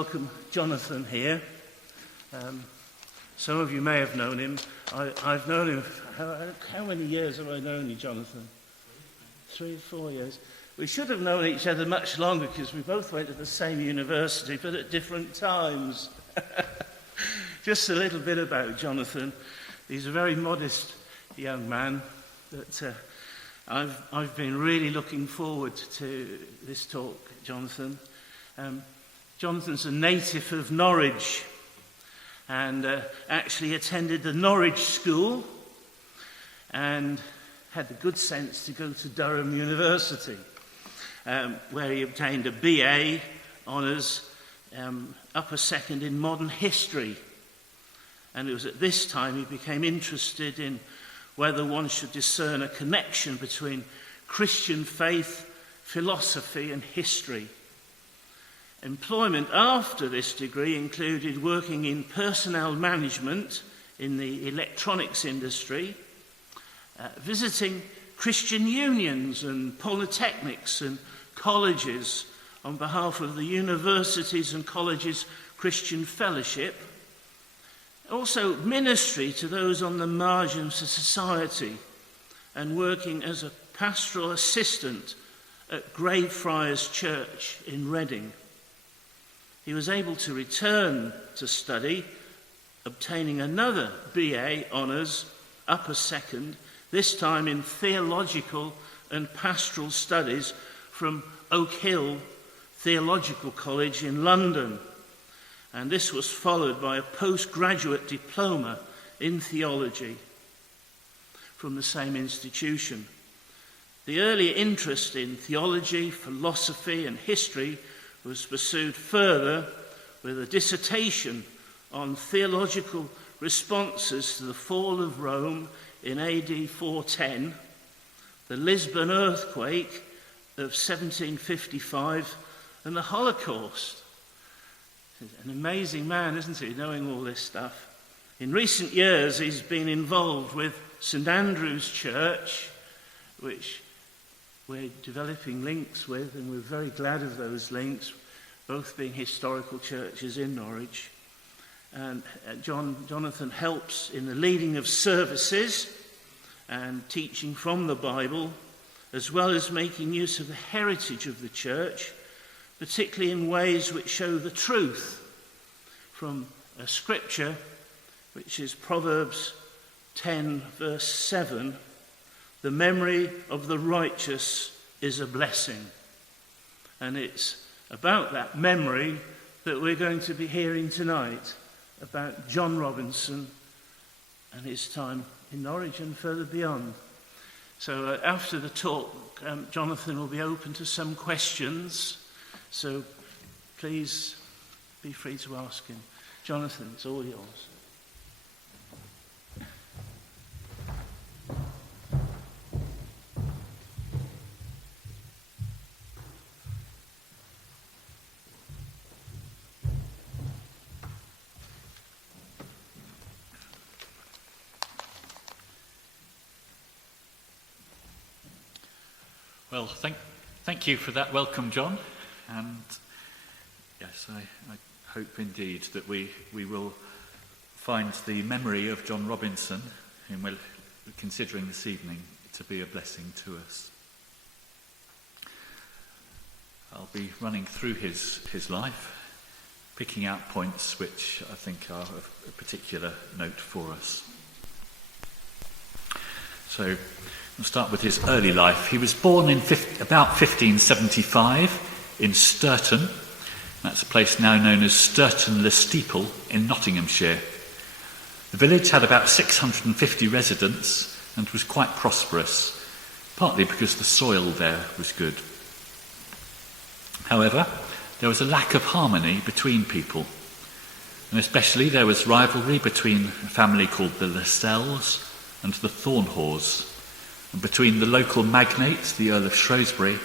Welcome Jonathan here. Some of you may have known him. I've known him, how many years have I known you, Jonathan? 3 or 4 years. We should have known each other much longer because we both went to the same university, but at different times. Just a little bit about Jonathan. He's a very modest young man that I've been really looking forward to this talk, Jonathan. Jonathan's a native of Norwich and actually attended the Norwich school and had the good sense to go to Durham University, where he obtained a BA honours, upper second in modern history. And it was at this time he became interested in whether one should discern a connection between Christian faith, philosophy and history. Employment after this degree included working in personnel management in the electronics industry, visiting Christian unions and polytechnics and colleges on behalf of the universities and colleges Christian fellowship, also ministry to those on the margins of society, and working as a pastoral assistant at Greyfriars Church in Reading. He was able to return to study, obtaining another BA honours, upper second, this time in theological and pastoral studies from Oak Hill Theological College in London. And this was followed by a postgraduate diploma in theology from the same institution. The early interest in theology, philosophy and history was pursued further with a dissertation on theological responses to the fall of Rome in AD 410, the Lisbon earthquake of 1755, and the Holocaust. He's an amazing man, isn't he, knowing all this stuff. In recent years, he's been involved with St Andrew's Church, which we're developing links with, and we're very glad of those links, both being historical churches in Norwich. And Jonathan helps in the leading of services and teaching from the Bible, as well as making use of the heritage of the church, particularly in ways which show the truth from a scripture, which is Proverbs 10, verse 7, "The memory of the righteous is a blessing." And it's about that memory that we're going to be hearing tonight, about John Robinson and his time in Norwich and further beyond. So after the talk, Jonathan will be open to some questions. So please be free to ask him. Jonathan, it's all yours. Well, thank you for that welcome, John. And yes, I hope indeed that we will find the memory of John Robinson, whom we're considering this evening, to be a blessing to us. I'll be running through his life, picking out points which I think are of a particular note for us. So we'll start with his early life. He was born in about 1575 in Sturton. That's a place now known as Sturton-le-Steeple in Nottinghamshire. The village had about 650 residents and was quite prosperous, partly because the soil there was good. However, there was a lack of harmony between people, and especially there was rivalry between a family called the Lascelles and the Thornhores, and between the local magnate, the Earl of Shrewsbury,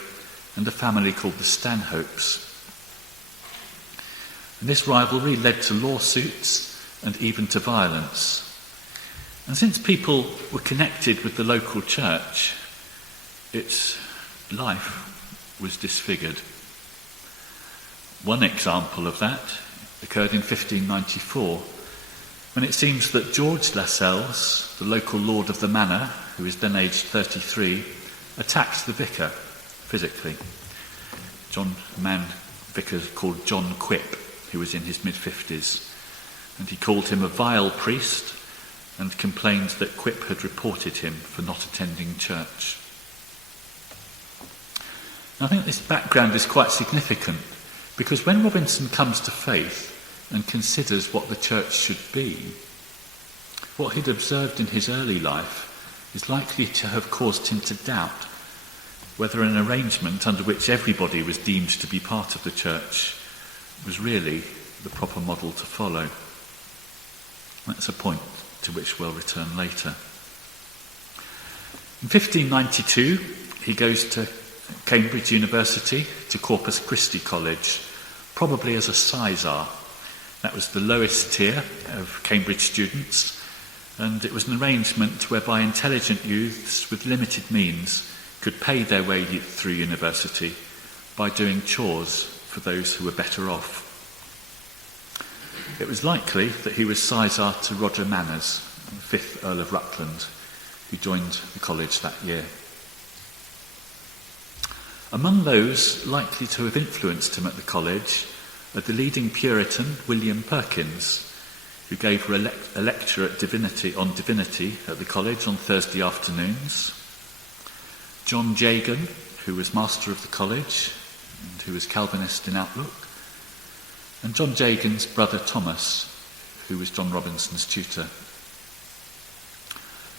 and a family called the Stanhopes. And this rivalry led to lawsuits and even to violence. And since people were connected with the local church, its life was disfigured. One example of that occurred in 1594, when it seems that George Lascelles, the local lord of the manor, who was then aged 33, attacked the vicar physically. A man vicar called John Quip, who was in his mid-50s, and he called him a vile priest and complained that Quip had reported him for not attending church. I think this background is quite significant, because when Robinson comes to faith and considers what the church should be, what he'd observed in his early life is likely to have caused him to doubt whether an arrangement under which everybody was deemed to be part of the church was really the proper model to follow. That's a point to which we'll return later. In 1592, he goes to Cambridge University, to Corpus Christi College, probably as a sizar. That was the lowest tier of Cambridge students, and it was an arrangement whereby intelligent youths with limited means could pay their way through university by doing chores for those who were better off. It was likely that he was sizar to Roger Manners, 5th Earl of Rutland, who joined the college that year. Among those likely to have influenced him at the college are the leading Puritan William Perkins, who gave a lecture on divinity at the college on Thursday afternoons, John Jagan, who was master of the college and who was Calvinist in outlook, and John Jagan's brother Thomas, who was John Robinson's tutor.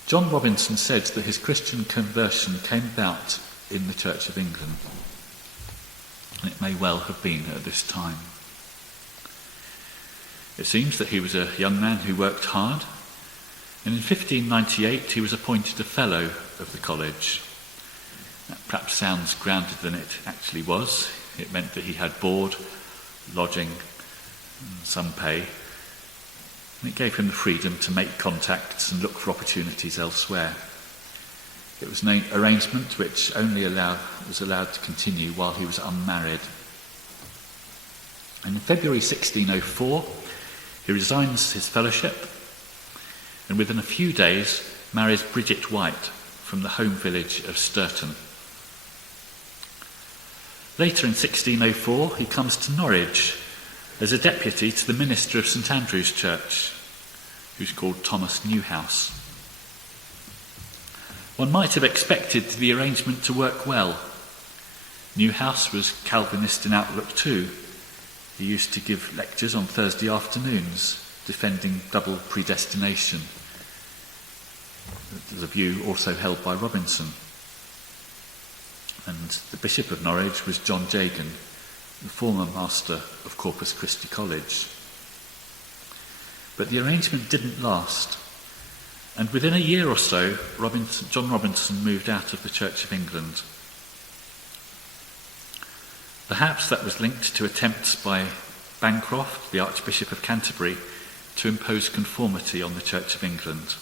John Robinson said that his Christian conversion came about in the Church of England, and it may well have been at this time. It seems that he was a young man who worked hard, and in 1598 he was appointed a fellow of the college. That perhaps sounds grounder than it actually was. It meant that he had board, lodging, and some pay, and it gave him the freedom to make contacts and look for opportunities elsewhere. It was an arrangement which only was allowed to continue while he was unmarried. And in February 1604, he resigns his fellowship and within a few days marries Bridget White from the home village of Sturton. Later in 1604, he comes to Norwich as a deputy to the minister of St Andrew's Church, who's called Thomas Newhouse. One might have expected the arrangement to work well. Newhouse was Calvinist in outlook too. He used to give lectures on Thursday afternoons, defending double predestination. There's a view also held by Robinson. And the Bishop of Norwich was John Jagan, the former master of Corpus Christi College. But the arrangement didn't last. And within a year or so, John Robinson moved out of the Church of England. Perhaps that was linked to attempts by Bancroft, the Archbishop of Canterbury, to impose conformity on the Church of England.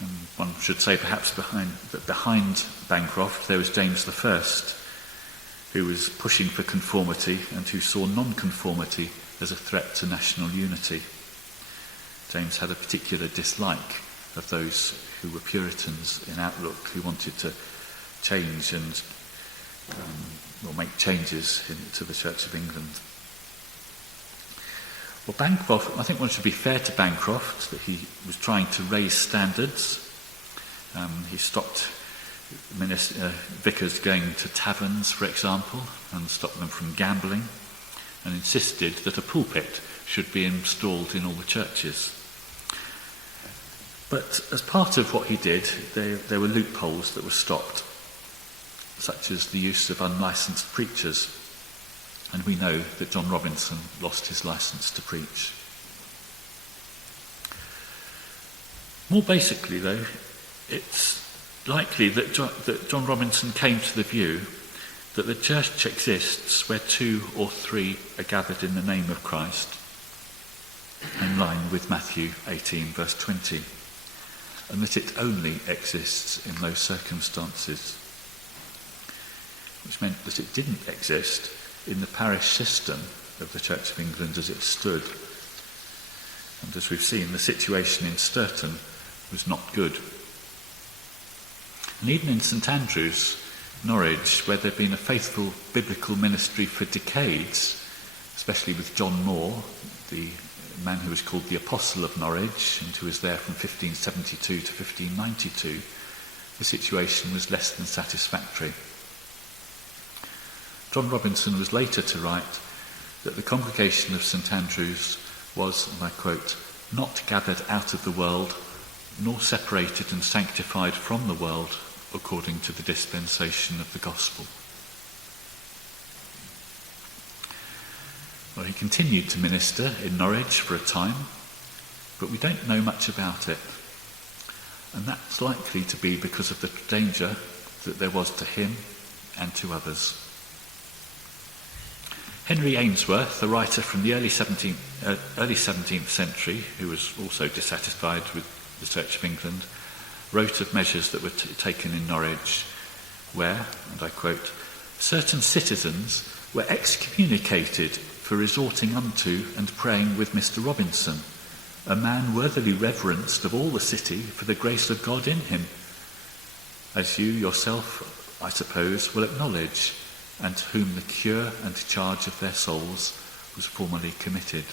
And one should say perhaps behind Bancroft there was James I, who was pushing for conformity and who saw non-conformity as a threat to national unity. James had a particular dislike of those who were Puritans in outlook, who wanted to change and or make changes to the Church of England. Well, Bancroft, I think one should be fair to Bancroft that he was trying to raise standards. He stopped vicars going to taverns, for example, and stopped them from gambling, and insisted that a pulpit should be installed in all the churches. But as part of what he did, there were loopholes that were stopped, such as the use of unlicensed preachers. And we know that John Robinson lost his license to preach. More basically, though, it's likely that John Robinson came to the view that the church exists where 2 or 3 are gathered in the name of Christ, in line with Matthew 18, verse 20, and that it only exists in those circumstances, which meant that it didn't exist in the parish system of the Church of England as it stood. And as we've seen, the situation in Sturton was not good. And even in St Andrews, Norwich, where there'd been a faithful biblical ministry for decades, especially with John Moore, the man who was called the Apostle of Norwich and who was there from 1572 to 1592, the situation was less than satisfactory. John Robinson was later to write that the congregation of St Andrews was, and I quote, "not gathered out of the world, nor separated and sanctified from the world according to the dispensation of the gospel." Well, he continued to minister in Norwich for a time, but we don't know much about it. And that's likely to be because of the danger that there was to him and to others. Henry Ainsworth, a writer from the early 17th century, who was also dissatisfied with the Church of England, wrote of measures that were taken in Norwich, where, and I quote, "certain citizens were excommunicated for resorting unto and praying with Mr. Robinson, a man worthily reverenced of all the city for the grace of God in him, as you yourself, I suppose, will acknowledge, and to whom the cure and charge of their souls was formerly committed."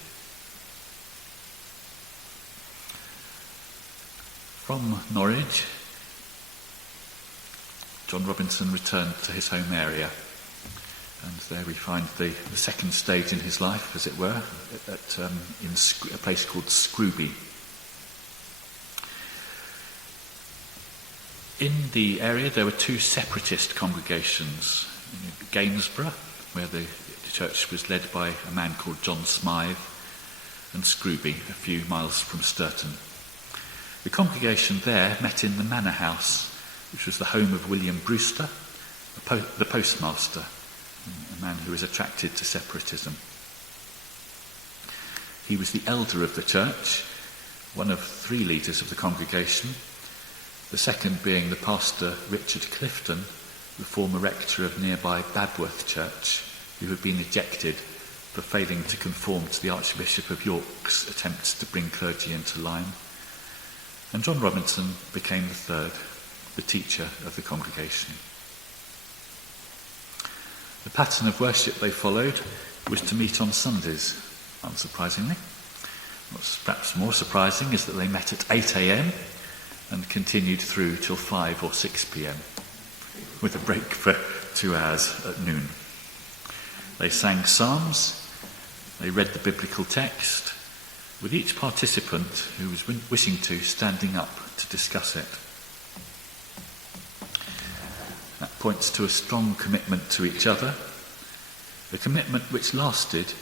From Norwich, John Robinson returned to his home area, and there we find the second stage in his life, as it were, in a place called Scrooby. In the area there were two separatist congregations, in Gainsborough, where the church was led by a man called John Smythe, and Scrooby, a few miles from Sturton. The congregation there met in the Manor House, which was the home of William Brewster, the postmaster, a man who was attracted to separatism. He was the elder of the church, one of three leaders of the congregation, the second being the pastor Richard Clifton, the former rector of nearby Babworth Church, who had been ejected for failing to conform to the Archbishop of York's attempts to bring clergy into line. And John Robinson became the third, the teacher of the congregation. The pattern of worship they followed was to meet on Sundays, unsurprisingly. What's perhaps more surprising is that they met at 8 a.m. and continued through till 5 or 6 p.m, with a break for 2 hours at noon. They sang psalms, they read the biblical text, with each participant who was wishing to standing up to discuss it. That points to a strong commitment to each other, a commitment which lasted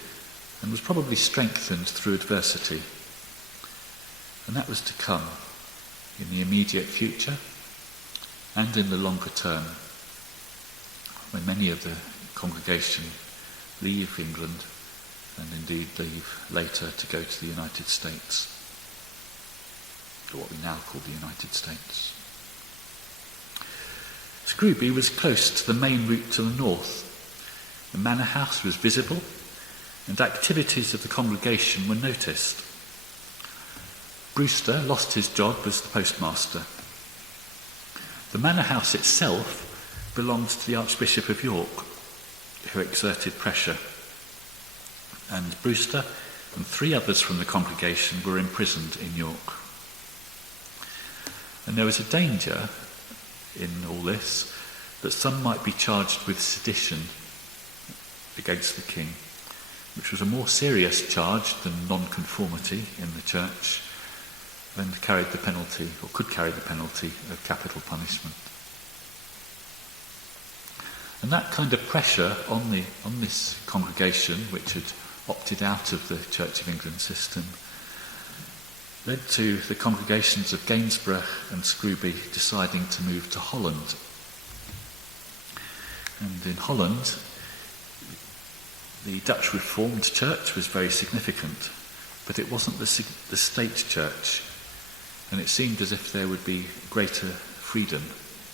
and was probably strengthened through adversity. And that was to come in the immediate future and in the longer term, when many of the congregation leave England and indeed leave later to go to the United States, or what we now call the United States. Scrooby was close to the main route to the north. The manor house was visible, and activities of the congregation were noticed. Brewster lost his job as the postmaster. The manor house itself belonged to the Archbishop of York, who exerted pressure, and Brewster and 3 others from the congregation were imprisoned in York. And there was a danger in all this that some might be charged with sedition against the king, which was a more serious charge than non-conformity in the church, and carried the penalty, or could carry the penalty, of capital punishment. And that kind of pressure on this congregation, which had opted out of the Church of England system, led to the congregations of Gainsborough and Scrooby deciding to move to Holland. And in Holland, the Dutch Reformed Church was very significant, but it wasn't the state church, and it seemed as if there would be greater freedom,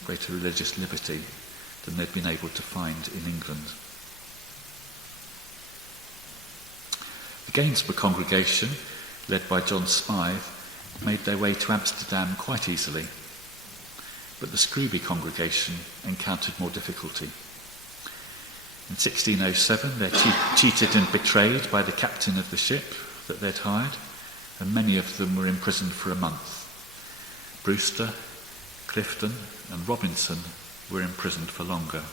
greater religious liberty than they'd been able to find in England. Gainsborough congregation, led by John Smythe, made their way to Amsterdam quite easily, but the Scrooby congregation encountered more difficulty. In 1607, they're cheated and betrayed by the captain of the ship that they'd hired, and many of them were imprisoned for a month. Brewster, Clifton and Robinson were imprisoned for longer.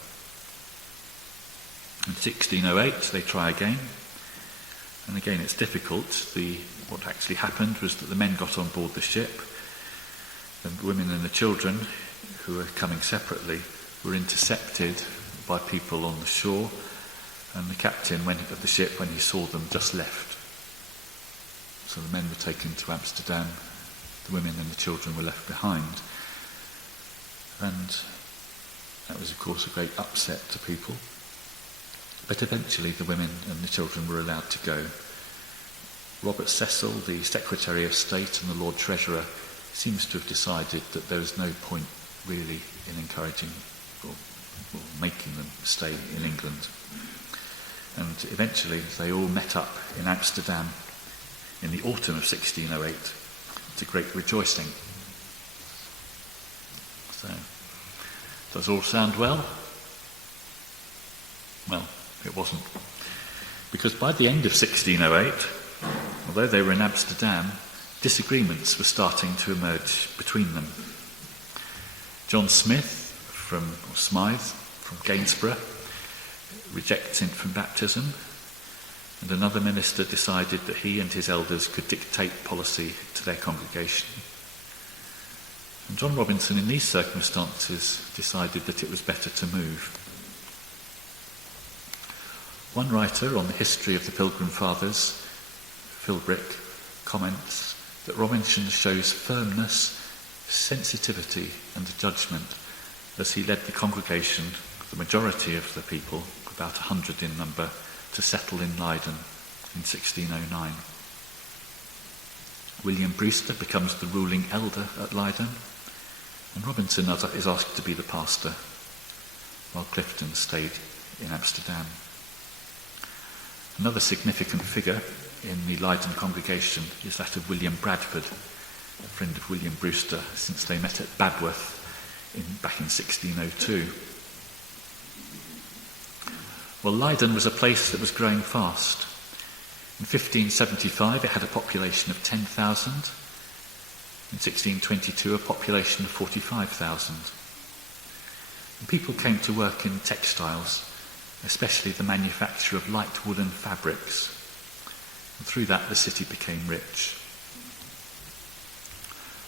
In 1608, they try again, and again it's difficult. What actually happened was that the men got on board the ship, and the women and the children, who were coming separately, were intercepted by people on the shore, and the captain of the ship, when he saw them, just left. So the men were taken to Amsterdam, the women and the children were left behind. And that was, of course, a great upset to people. But eventually the women and the children were allowed to go. Robert Cecil, the Secretary of State and the Lord Treasurer, seems to have decided that there was no point really in encouraging or making them stay in England. And eventually they all met up in Amsterdam in the autumn of 1608 to great rejoicing. So, does all sound well? Well, it wasn't. Because by the end of 1608, although they were in Amsterdam, disagreements were starting to emerge between them. John Smythe from Gainsborough rejects infant baptism, and another minister decided that he and his elders could dictate policy to their congregation. And John Robinson, in these circumstances, decided that it was better to move. One writer on the history of the Pilgrim Fathers, Philbrick, comments that Robinson shows firmness, sensitivity and judgment as he led the congregation, the majority of the people, about 100 in number, to settle in Leiden in 1609. William Brewster becomes the ruling elder at Leiden, and Robinson is asked to be the pastor, while Clifton stayed in Amsterdam. Another significant figure in the Leiden congregation is that of William Bradford, a friend of William Brewster, since they met at Badworth back in 1602. Well, Leiden was a place that was growing fast. In 1575 it had a population of 10,000. In 1622 a population of 45,000. And people came to work in textiles, especially the manufacture of light woolen fabrics. And through that the city became rich.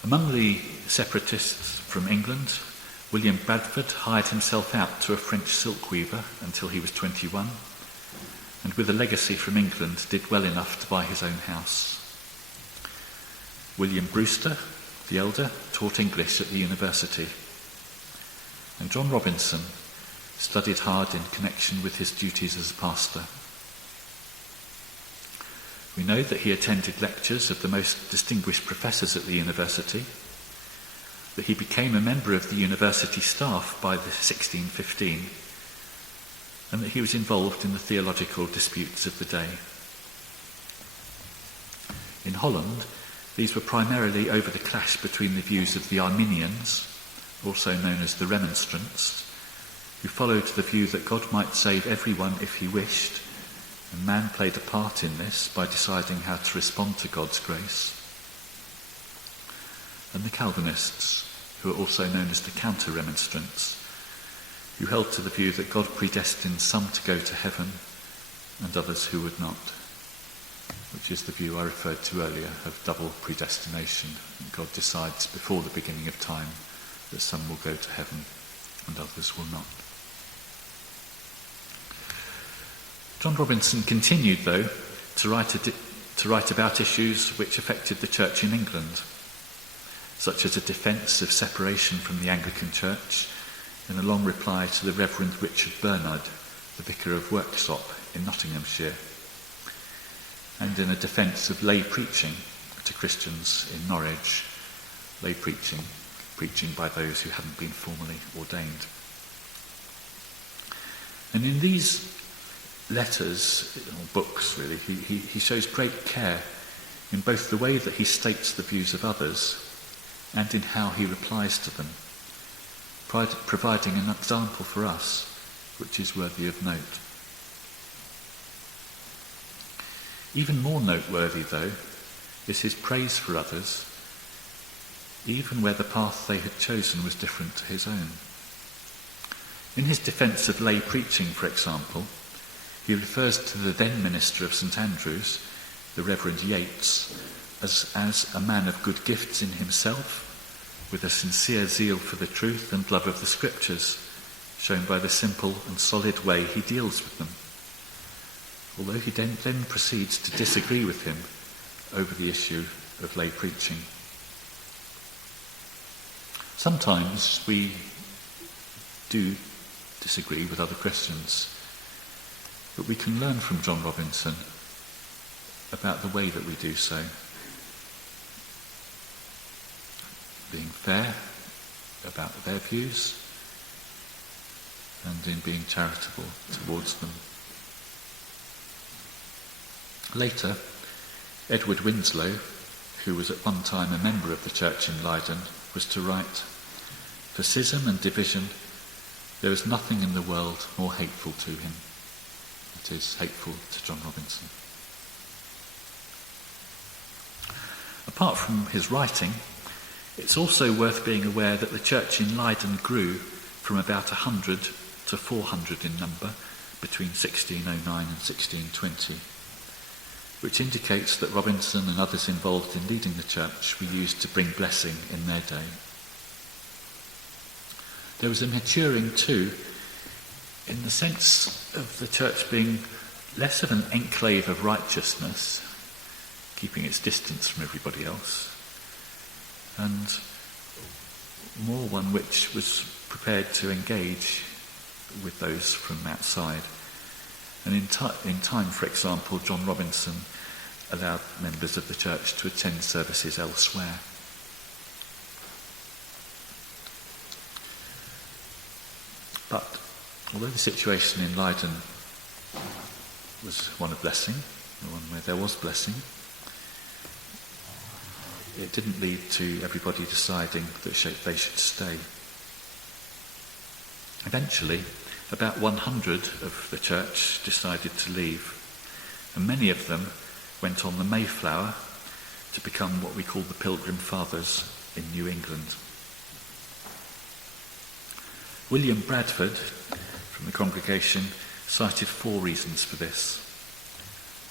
Among the separatists from England, William Bradford hired himself out to a French silk weaver until he was 21, and with a legacy from England did well enough to buy his own house. William Brewster, the elder, taught English at the university, and John Robinson studied hard in connection with his duties as a pastor. We know that he attended lectures of the most distinguished professors at the university, that he became a member of the university staff by 1615, and that he was involved in the theological disputes of the day. In Holland, these were primarily over the clash between the views of the Arminians, also known as the Remonstrants, who followed the view that God might save everyone if he wished, and man played a part in this by deciding how to respond to God's grace. And the Calvinists, who are also known as the Counter-Remonstrants, who held to the view that God predestined some to go to heaven and others who would not, which is the view I referred to earlier of double predestination. God decides before the beginning of time that some will go to heaven and others will not. John Robinson continued, though, to write about issues which affected the church in England, such as a defence of separation from the Anglican Church, in a long reply to the Reverend Richard Bernard, the vicar of Worksop in Nottinghamshire, and in a defence of lay preaching to Christians in Norwich, lay preaching by those who hadn't been formally ordained. And in these letters, or books really, he shows great care in both the way that he states the views of others and in how he replies to them, providing an example for us which is worthy of note. Even more noteworthy, though, is his praise for others, even where the path they had chosen was different to his own. In his defence of lay preaching, for example, he refers to the then minister of St Andrews, the Reverend Yates, as a man of good gifts in himself, with a sincere zeal for the truth and love of the Scriptures, shown by the simple and solid way he deals with them, although he then proceeds to disagree with him over the issue of lay preaching. Sometimes we do disagree with other Christians, but we can learn from John Robinson about the way that we do so. Being fair about their views and in being charitable towards them. Later, Edward Winslow, who was at one time a member of the Church in Leiden, was to write, "For schism and division, there is nothing in the world more hateful to him." It is hateful to John Robinson. Apart from his writing, it's also worth being aware that the church in Leiden grew from about 100 to 400 in number between 1609 and 1620, which indicates that Robinson and others involved in leading the church were used to bring blessing in their day. There was a maturing too, in the sense of the church being less of an enclave of righteousness, keeping its distance from everybody else, and more one which was prepared to engage with those from outside. And in time, for example, John Robinson allowed members of the church to attend services elsewhere. But although the situation in Leiden was one of blessing, one where there was blessing, it didn't lead to everybody deciding that they should stay. Eventually, about 100 of the church decided to leave, and many of them went on the Mayflower to become what we call the Pilgrim Fathers in New England. William Bradford, from the Congregation, cited 4 reasons for this: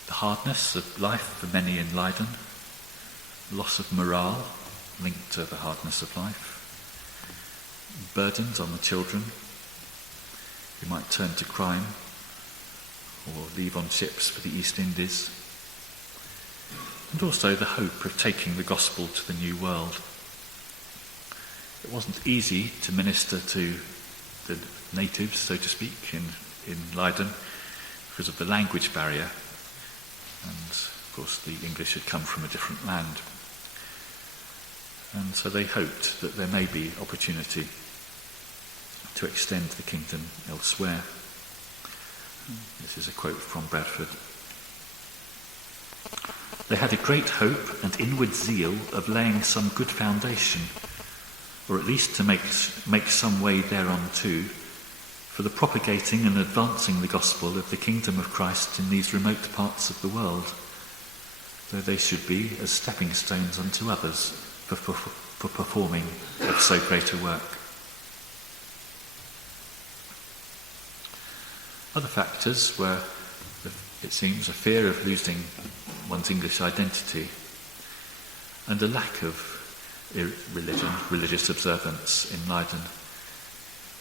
the hardness of life for many in Leiden, loss of morale linked to the hardness of life, burdens on the children who might turn to crime or leave on ships for the East Indies, and also the hope of taking the gospel to the New World. It wasn't easy to minister to the natives, so to speak, in Leiden because of the language barrier, and of course the English had come from a different land. And so they hoped that there may be opportunity to extend the kingdom elsewhere. This is a quote from Bradford. They had a great hope and inward zeal of laying some good foundation, or at least to make some way thereunto, for the propagating and advancing the gospel of the kingdom of Christ in these remote parts of the world, though they should be as stepping stones unto others for performing of so great a work. Other factors were, it seems, a fear of losing one's English identity and a lack of religious observance in Leiden.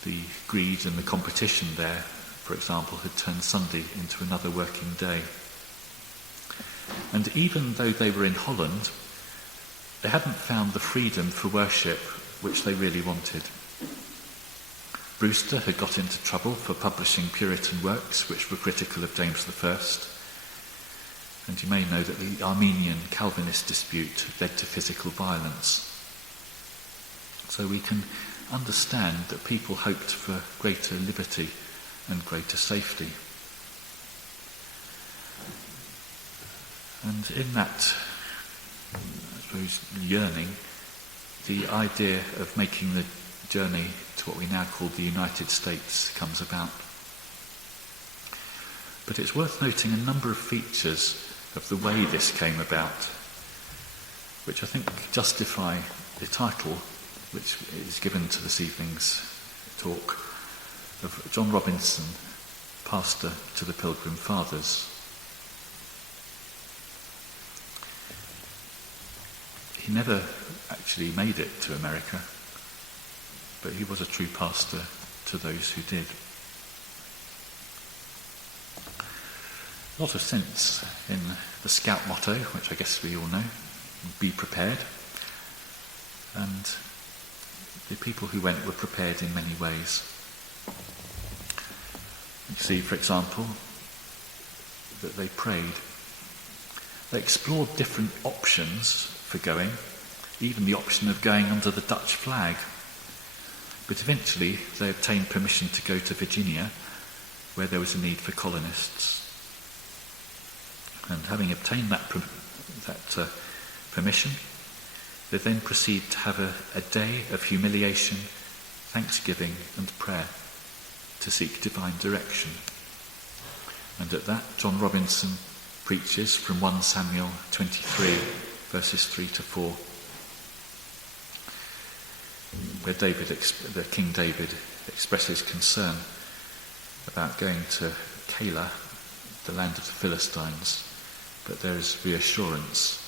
The greed and the competition there, for example, had turned Sunday into another working day. And even though they were in Holland, they hadn't found the freedom for worship which they really wanted. Brewster had got into trouble for publishing Puritan works which were critical of James I. And you may know that the Armenian Calvinist dispute led to physical violence. So we can understand that people hoped for greater liberty and greater safety. And in that, I suppose, yearning, the idea of making the journey to what we now call the United States comes about. But it's worth noting a number of features of the way this came about, which I think justify the title which is given to this evening's talk of John Robinson, pastor to the Pilgrim Fathers. He never actually made it to America, but he was a true pastor to those who did. A lot of sense in the Scout motto, which I guess we all know, be prepared. And the people who went were prepared in many ways. You see, for example, that they prayed. They explored different options for going, even the option of going under the Dutch flag. But eventually they obtained permission to go to Virginia, where there was a need for colonists. And having obtained that permission, they then proceed to have a day of humiliation, thanksgiving and prayer to seek divine direction. And at that, John Robinson preaches from 1 Samuel 23, verses 3 to 4, where King David expresses concern about going to Keilah, the land of the Philistines, but there is reassurance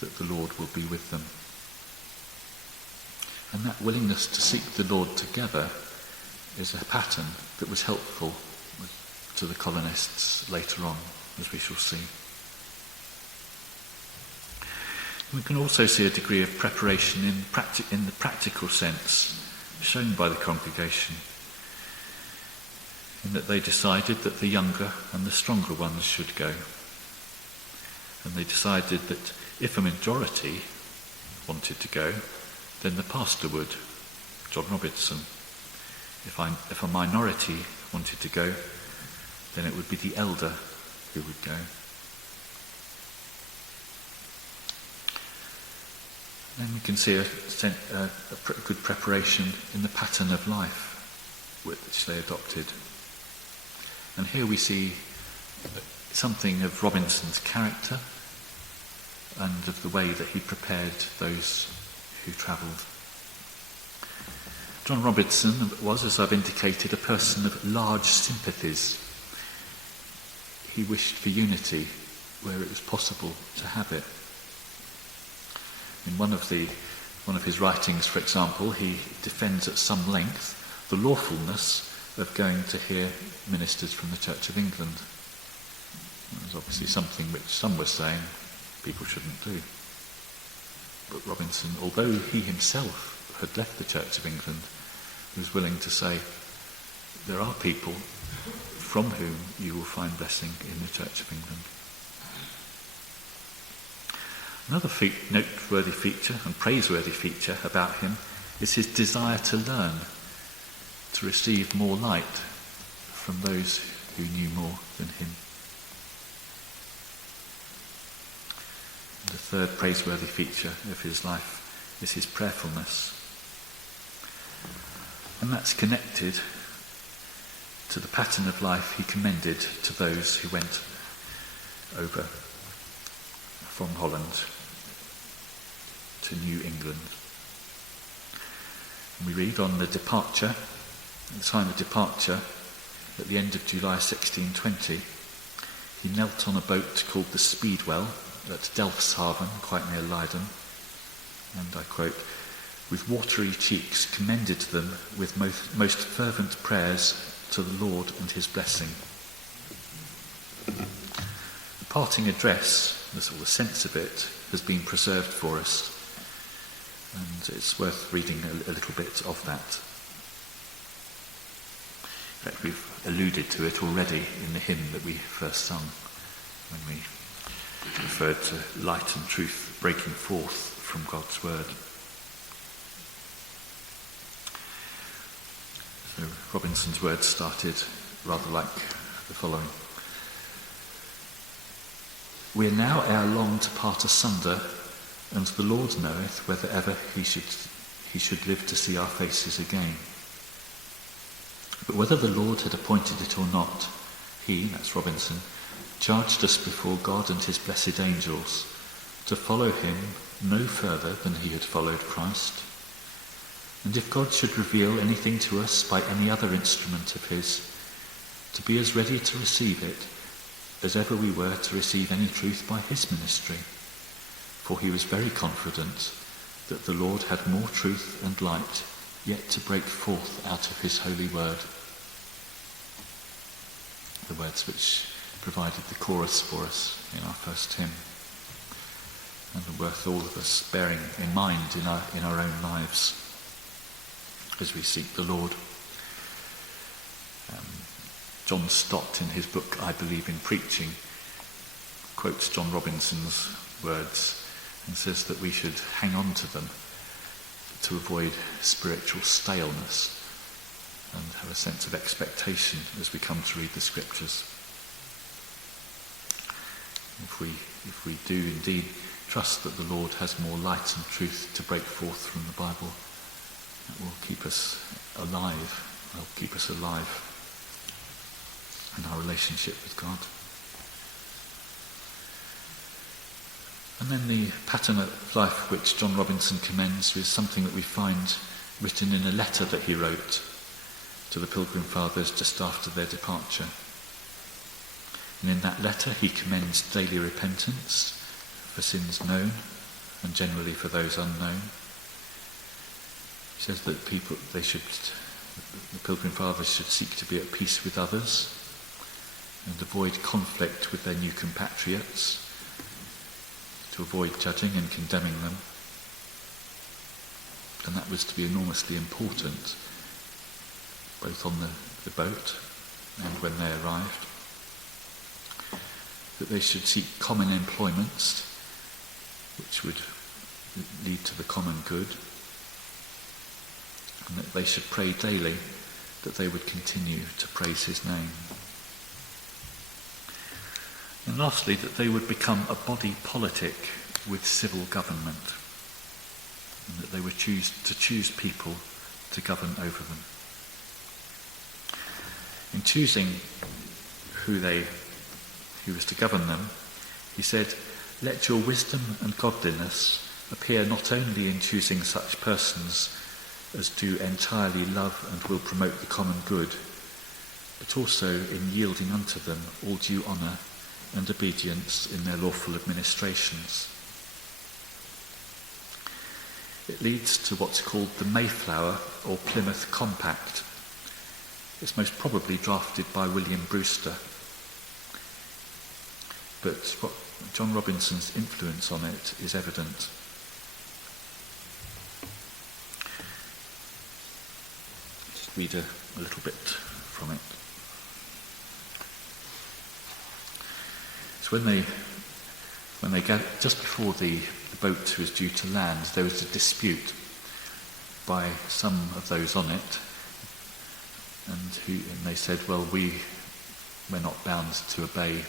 that the Lord will be with them. And that willingness to seek the Lord together is a pattern that was helpful to the colonists later on, as we shall see. We can also see a degree of preparation in the practical sense shown by the congregation, in that they decided that the younger and the stronger ones should go. And they decided that if a majority wanted to go, then the pastor would, John Robinson. If a minority wanted to go, then it would be the elder who would go. Then we can see a good preparation in the pattern of life which they adopted. And here we see something of Robinson's character and of the way that he prepared those who travelled. John Robinson was, as I've indicated, a person of large sympathies. He wished for unity where it was possible to have it. In one of his writings, for example, he defends at some length the lawfulness of going to hear ministers from the Church of England. It was obviously something which some were saying people shouldn't do. But Robinson, although he himself had left the Church of England, was willing to say, there are people from whom you will find blessing in the Church of England. Another noteworthy feature and praiseworthy feature about him is his desire to learn, to receive more light from those who knew more than him. And the third praiseworthy feature of his life is his prayerfulness. And that's connected to the pattern of life he commended to those who went over from Holland to New England. And we read on the departure, at the time of departure, at the end of July 1620, he knelt on a boat called the Speedwell at Delfshaven, quite near Leiden, and I quote, with watery cheeks commended them with most fervent prayers to the Lord and his blessing. The parting address, the sort of sense of it, has been preserved for us, and it's worth reading a little bit of that. In fact, we've alluded to it already in the hymn that we first sung, when we referred to light and truth breaking forth from God's word. So Robinson's words started rather like the following. We are now ere long to part asunder, and the Lord knoweth whether ever he should live to see our faces again. But whether the Lord had appointed it or not, he," that's Robinson, "charged us before God and his blessed angels to follow him no further than he had followed Christ. And if God should reveal anything to us by any other instrument of his, to be as ready to receive it as ever we were to receive any truth by his ministry. For he was very confident that the Lord had more truth and light yet to break forth out of his holy word." The words which provided the chorus for us in our first hymn, and are worth all of us bearing in mind in our own lives as we seek the Lord. John Stott, in his book I Believe in Preaching, quotes John Robinson's words and says that we should hang on to them to avoid spiritual staleness and have a sense of expectation as we come to read the scriptures. If we do indeed trust that the Lord has more light and truth to break forth from the Bible, that will keep us alive, in our relationship with God. And then the pattern of life which John Robinson commends is something that we find written in a letter that he wrote to the Pilgrim Fathers just after their departure. And in that letter he commends daily repentance for sins known and generally for those unknown. He says that the Pilgrim Fathers should seek to be at peace with others and avoid conflict with their new compatriots, to avoid judging and condemning them. And that was to be enormously important, both on the boat and when they arrived. That they should seek common employments, which would lead to the common good. And that they should pray daily that they would continue to praise his name. And lastly, that they would become a body politic with civil government, and that they would choose people to govern over them. In choosing who was to govern them, he said, "Let your wisdom and godliness appear not only in choosing such persons as do entirely love and will promote the common good, but also in yielding unto them all due honour and obedience in their lawful administrations." It leads to what's called the Mayflower or Plymouth Compact. It's most probably drafted by William Brewster, but John Robinson's influence on it is evident. Just read a little bit from it. So when they got just before the boat was due to land, there was a dispute by some of those on it, and they said, "Well, we're not bound to obey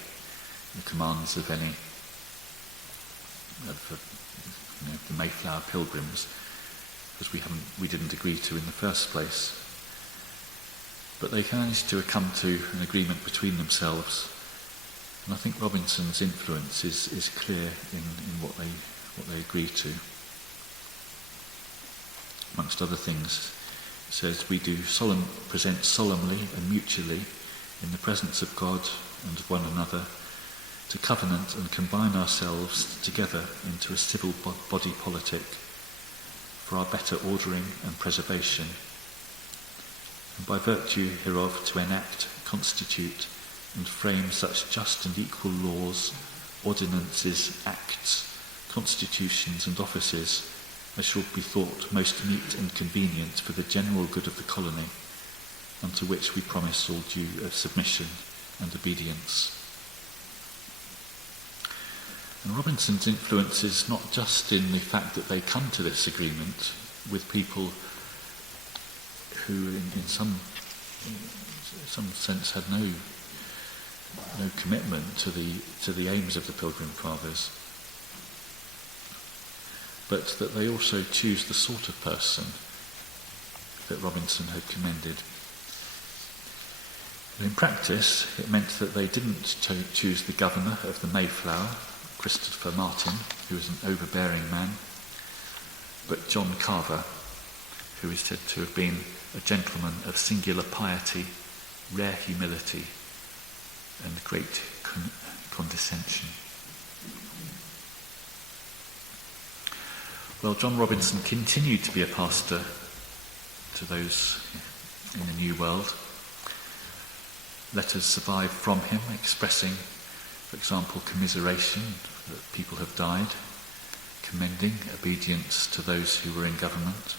the commands of any of the Mayflower pilgrims, because we didn't agree to in the first place." But they managed to come to an agreement between themselves. And I think Robinson's influence is clear in what they agree to. Amongst other things, it says, "We do present solemnly and mutually in the presence of God and of one another to covenant and combine ourselves together into a civil body politic for our better ordering and preservation, and by virtue hereof to enact, constitute, and frame such just and equal laws, ordinances, acts, constitutions, and offices as shall be thought most meet and convenient for the general good of the colony, unto which we promise all due submission and obedience." And Robinson's influence is not just in the fact that they come to this agreement with people who in some sense had no no commitment to the aims of the Pilgrim Fathers, but that they also choose the sort of person that Robinson had commended. In practice, it meant that they didn't choose the governor of the Mayflower, Christopher Martin, who was an overbearing man, but John Carver, who is said to have been a gentleman of singular piety, rare humility, and great condescension. Well, John Robinson continued to be a pastor to those in the New World. Letters survive from him expressing, for example, commiseration that people have died, commending obedience to those who were in government,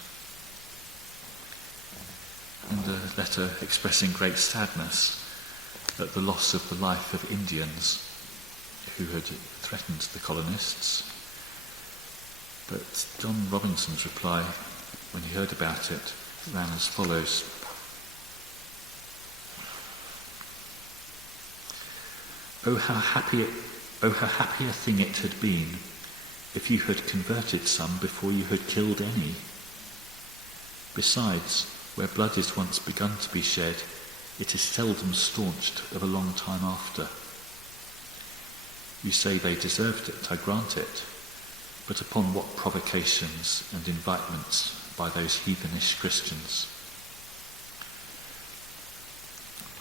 and a letter expressing great sadness at the loss of the life of Indians who had threatened the colonists. But John Robinson's reply, when he heard about it, ran as follows. Oh, how happy a thing it had been if you had converted some before you had killed any. Besides, where blood is once begun to be shed, it is seldom staunched of a long time after. You say they deserved it, I grant it, but upon what provocations and invitements by those heathenish Christians?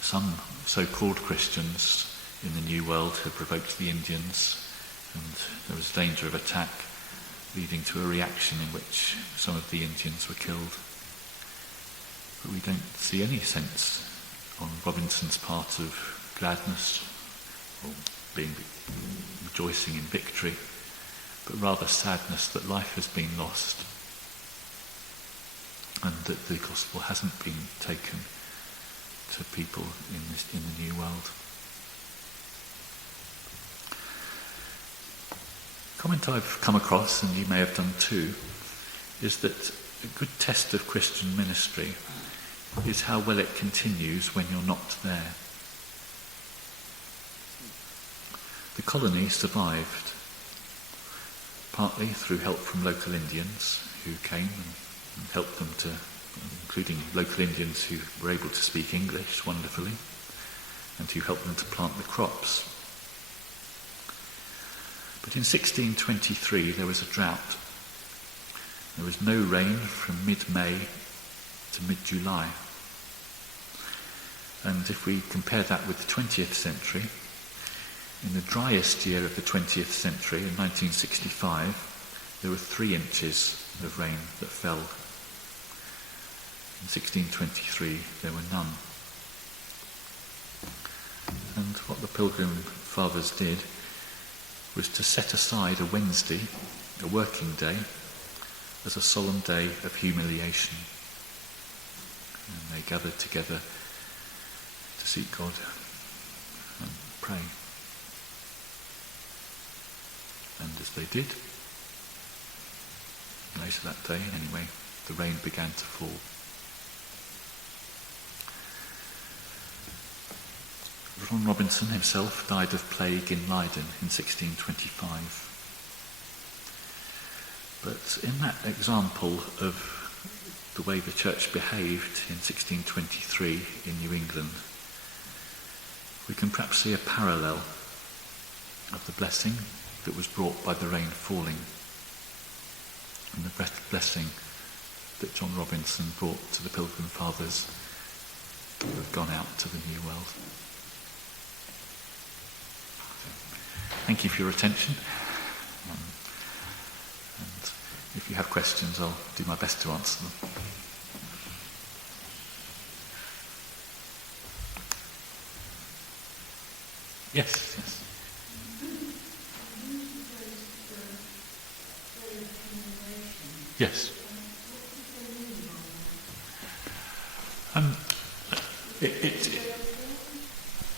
Some so-called Christians in the New World had provoked the Indians, and there was danger of attack, leading to a reaction in which some of the Indians were killed. But we don't see any sense on Robinson's part of gladness or rejoicing in victory, but rather sadness that life has been lost and that the gospel hasn't been taken to people in the New World. A comment I've come across, and you may have done too, is that a good test of Christian ministry is how well it continues when you're not there. The colony survived, partly through help from local Indians who came and helped them to, including local Indians who were able to speak English wonderfully, and who helped them to plant the crops. But in 1623 there was a drought. There was no rain from mid-May to mid-July. And if we compare that with the 20th century, in the driest year of the 20th century, in 1965, there were 3 inches of rain that fell. In 1623, there were none. And what the Pilgrim Fathers did was to set aside a Wednesday, a working day, as a solemn day of humiliation. And they gathered together to seek God and pray. And as they did, later that day anyway, the rain began to fall. John Robinson himself died of plague in Leiden in 1625. But in that example of the way the church behaved in 1623 in New England, we can perhaps see a parallel of the blessing that was brought by the rain falling and the blessing that John Robinson brought to the Pilgrim Fathers who have gone out to the New World. Thank you for your attention. And if you have questions, I'll do my best to answer them. Yes, yes. Yes.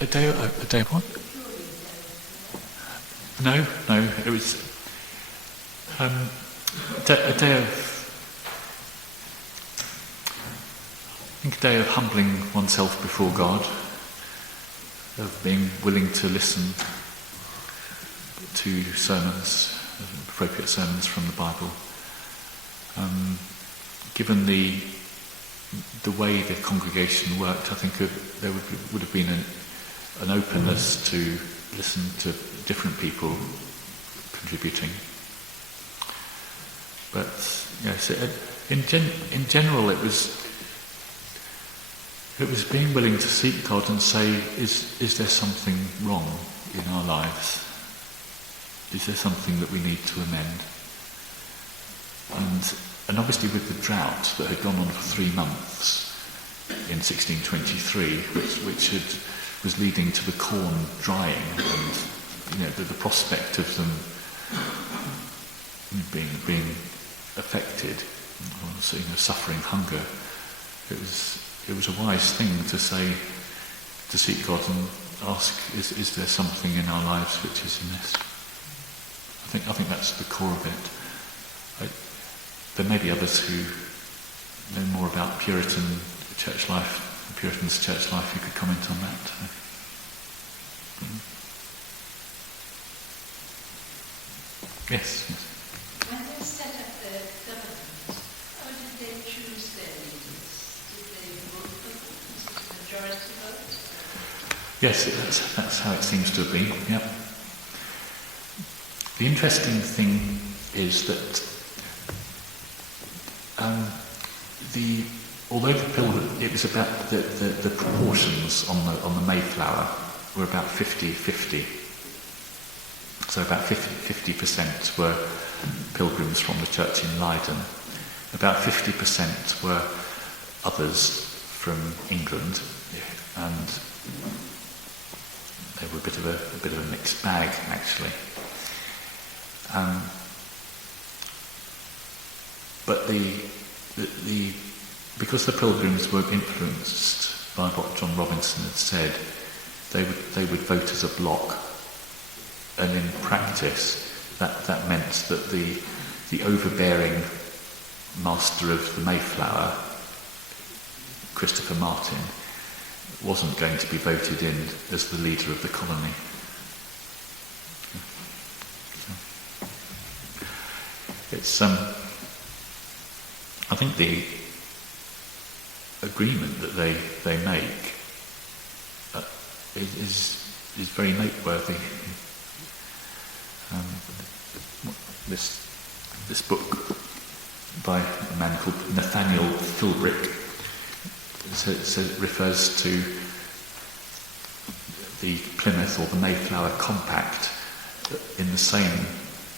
A day of what? No, it was a day of, I think, a day of humbling oneself before God, of being willing to listen to sermons, appropriate sermons from the Bible. Given the way the congregation worked, I think there would have been an openness to listen to different people contributing. But yes, in general, it was being willing to seek God and say, is there something wrong in our lives? Is there something that we need to amend? And obviously with the drought that had gone on for 3 months in 1623, which was leading to the corn drying, and the prospect of them being affected, or suffering hunger, it was a wise thing to say, to seek God and ask, is there something in our lives which is amiss? I think that's the core of it. There may be others who know more about Puritan church life, Puritans church life, who could comment on that. Yes. When they set up their government, how did they choose their leaders? Did they vote for them? Was it a majority vote? Yes, that's how it seems to have been. Yep. The interesting thing is that although it was about the proportions on the Mayflower were about 50-50. So about 50% were pilgrims from the church in Leiden. About 50% were others from England, and they were a bit of a mixed bag, actually. But because the pilgrims were influenced by what John Robinson had said, they would vote as a block, and in practice that meant that the overbearing master of the Mayflower, Christopher Martin, wasn't going to be voted in as the leader of the colony. It's I think the agreement that they make is very noteworthy. This book by a man called Nathaniel Philbrick refers to the Plymouth or the Mayflower Compact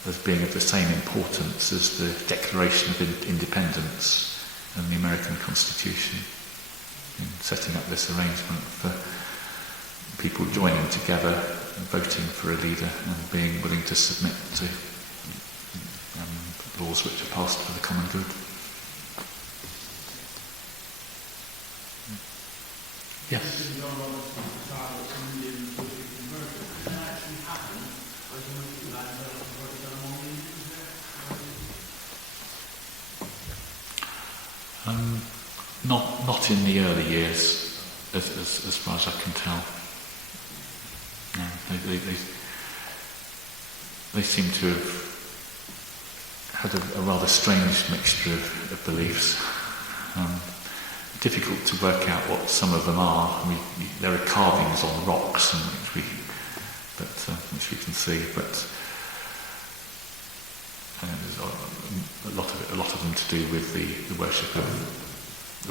as being of the same importance as the Declaration of Independence and the American Constitution, in setting up this arrangement for people joining together and voting for a leader and being willing to submit to laws which are passed for the common good. Yes. Not in the early years, as far as I can tell. No, they seem to have had a rather strange mixture of beliefs. Difficult to work out what some of them are. There are carvings on rocks, which we can see, but there's a lot of them to do with the worship of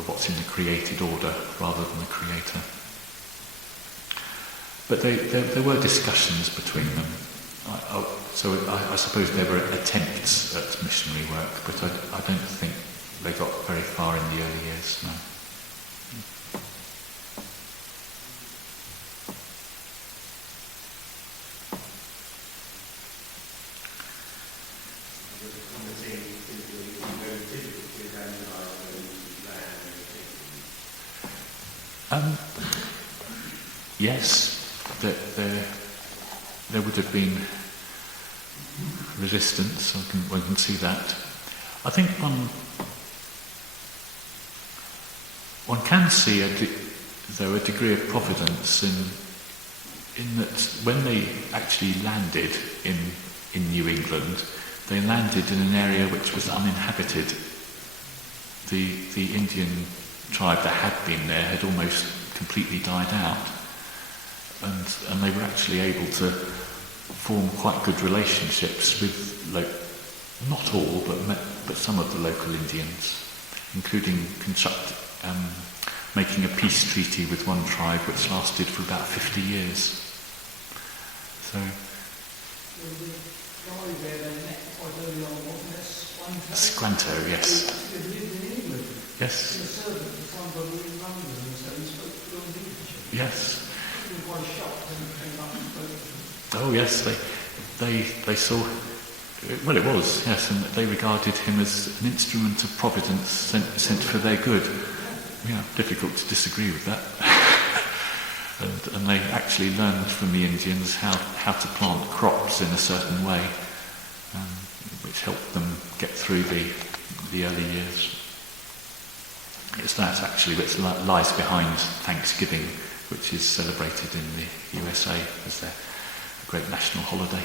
what's in the created order rather than the Creator. But there were discussions between them. So I suppose there were attempts at missionary work, but I don't think they got very far in the early years, no. Yes, there would have been resistance. One can see that. I think one can see a degree of providence in that when they actually landed in New England, they landed in an area which was uninhabited. The Indian tribe that had been there had almost completely died out, and they were actually able to form quite good relationships with, not all, but some of the local Indians, including making a peace treaty with one tribe which lasted for about 50 years. So, Squanto, yes. Yes. Yes. Oh yes, they saw. Well, it was, yes, and they regarded him as an instrument of Providence sent for their good. Yeah, difficult to disagree with that. and they actually learned from the Indians how to plant crops in a certain way, which helped them get through the early years. It's that actually which lies behind Thanksgiving, which is celebrated in the USA as their great national holiday.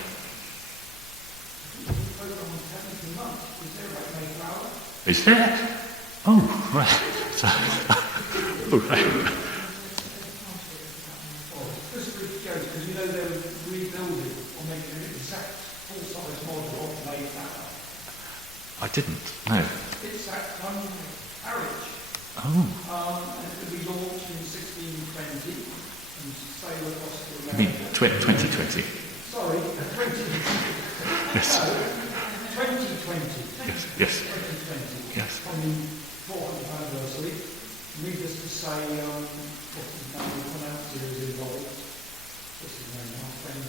Is there? Oh, right. Oh, right. Because you know they were rebuilding or making an exact full-size model of Mayflower. I didn't. No. It's at Harwich. Oh. And it will be launched in 1620 and sail across the You mean 2020? Sorry, 2020. Yes. 2020. Yes. 2020. Yes. On the 400th anniversary. Needless to say, what's his name? The pronouncer is involved. What's his name? My friend.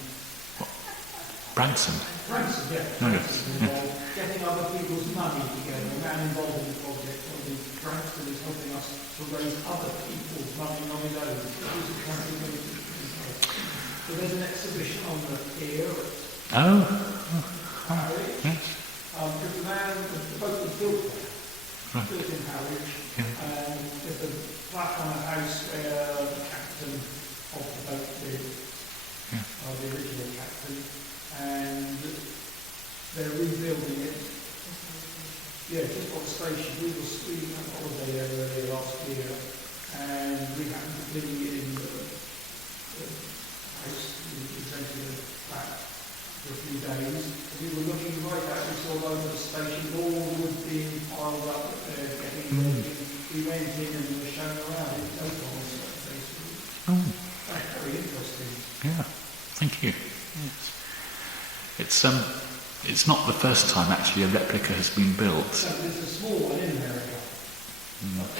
What? Branson? Branson, yeah. No, yes. Involved. Getting other people's money together. A man involved in the project. Branson is helping us to raise other people's money on his own. So there's an exhibition on the pier at Harwich. Yes. Because the boat was built there. Right. Built in Harwich. Yeah. And there's a plaque on a house where the captain of the boat lived. Yeah. The original captain. And they're rebuilding it. Yeah, just on the station. We had a holiday there earlier last year, and we happened to be in the house. We rented a flat for a few days. And we were looking right out. We saw over the station, all the wood being piled up there, getting ready. We went in and we were shown around. It was open on certain places. Oh. Very interesting. Yeah. Thank you. Yes. It's not the first time actually a replica has been built. So there's a small one in America.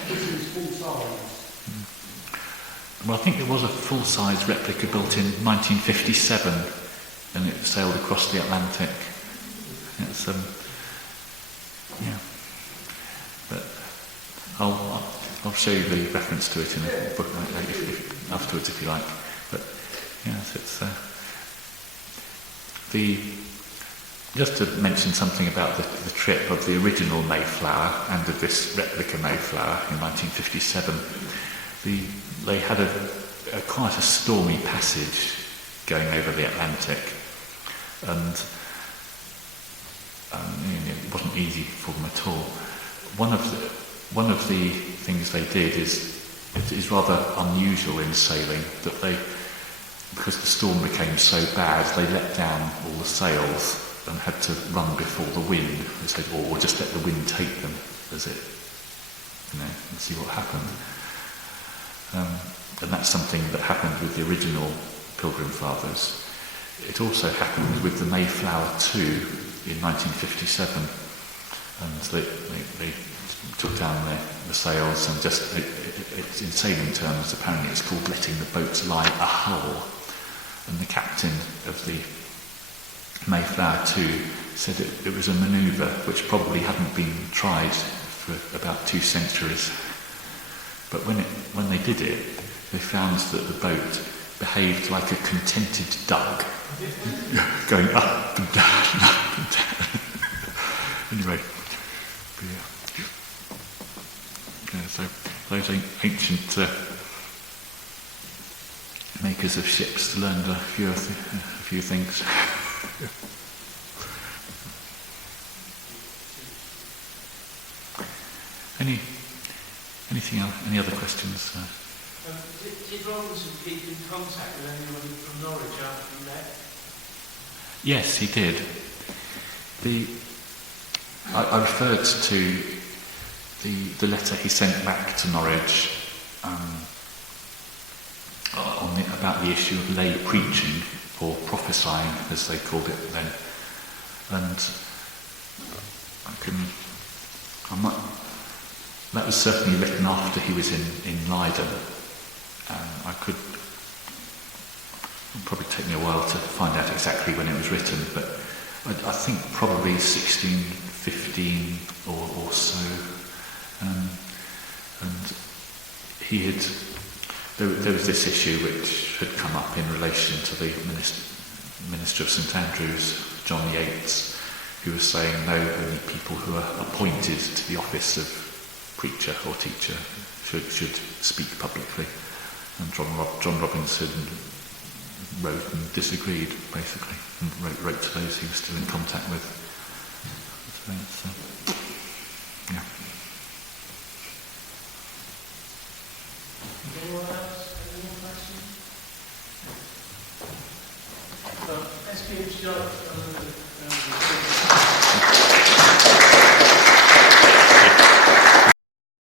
This is full size. Well, I think there was a full-size replica built in 1957, and it sailed across the Atlantic. It's yeah. But I'll show you the reference to it in a book afterwards if you like. But yes, it's just to mention something about the trip of the original Mayflower and of this replica Mayflower in 1957. They had quite a stormy passage going over the Atlantic, and it wasn't easy for them at all. One of the things they did is rather unusual in sailing, that because the storm became so bad, they let down all the sails and had to run before the wind. They said, or just let the wind take them as it, and see what happened. And that's something that happened with the original Pilgrim Fathers. It also happened with the Mayflower II in 1957, and they took down the sails and just, it's in sailing terms, apparently it's called letting the boats lie ahull. And the captain of the Mayflower II said it was a manoeuvre which probably hadn't been tried for about 2 centuries. But when they did it, they found that the boat behaved like a contented duck, going up and down, up and down. Anyway, so those ancient makers of ships learned a few things. Anything else? Any other questions? Did Robinson keep in contact with anybody from Norwich after he left? Yes, he did. I referred to the letter he sent back to Norwich about the issue of lay preaching, or prophesying, as they called it then. And that was certainly written after he was in Leiden. It'll probably take me a while to find out exactly when it was written, but I think probably 1615 or so. And there was this issue which had come up in relation to the minister of St Andrews, John the Eighth, who was saying no, only people who are appointed to the office of preacher or teacher should speak publicly. And John Robinson wrote and disagreed, basically, and wrote to those he was still in contact with. So, yeah. Anyone else? Any more questions? Well, let's be introduced on the